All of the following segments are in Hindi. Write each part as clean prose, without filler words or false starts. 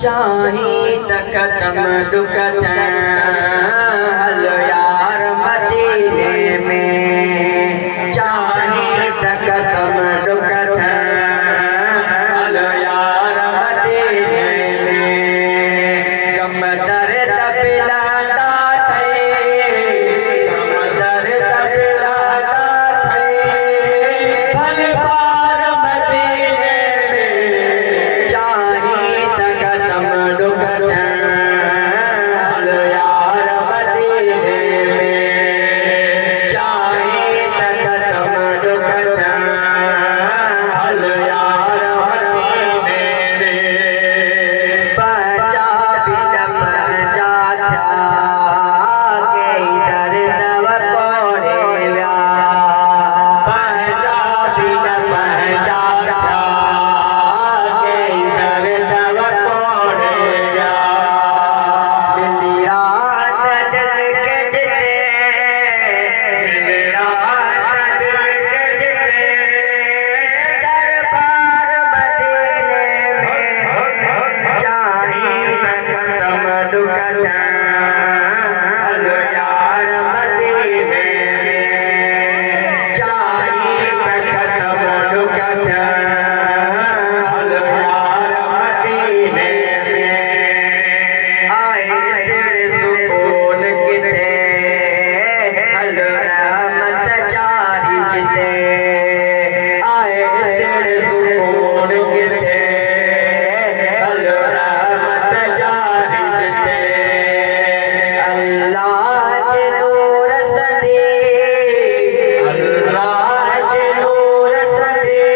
चाहे तक तम दुखत हलो यार मदीने में, चाहे तक तम दुखत हलो यार मदीने में। गम दर्द पिलाता थे, गम दर्द पिलाता थे भल पार मदीने में, चाहे तक तम दुखत हलो यार मदीने में, चाहे तक तम दुखत हलो यार मदीने में। बचा बिलम जाता के इधर नव कोड़े व्या, बचा बिलम जाता के इधर नव कोड़े व्या। मिली रात दिल के जिते, मिली रात दिल के जिते दरबार मदीने में, चाहे तक तम दुखत हलो यार मदीने में, चाहे तक तम दुखत हलो यार मदीने में। आए तेरे सुकून किते हलो रहमत जारी जिते, आए तेरे सुकून किते हलो रहमत जारी जिते। अल्लाह के नूर सदे, अल्लाह के नूर सदे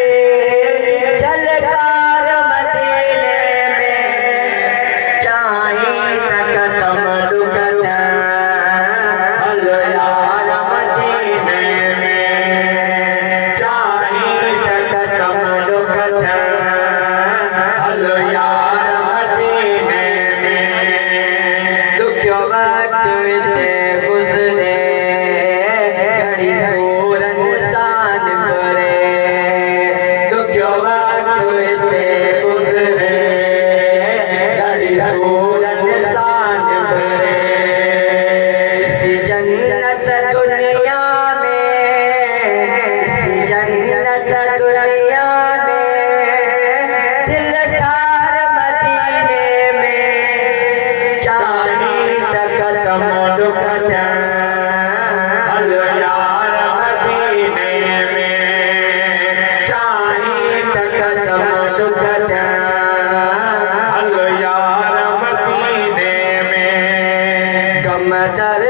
झलकार मदीने में, चाहे तक तम दुखत हलो यार मदीने में, चाहे तक तम दुखत हलो यार मदीने में। दुखियो वक्त विते गुजरे घड़ी दूर इंसान करे, दुखियो वक्त विते गुजरे घड़ी दूर इंसान करे। इसी जन्नत दुनिया में, इसी जन्नत दुनिया में दिल ठार मदीने में, चाहे तक तम दुखत हलो यार मदीने में, चाहे तक तम दुखत हलो यार मदीने में। गम दर्द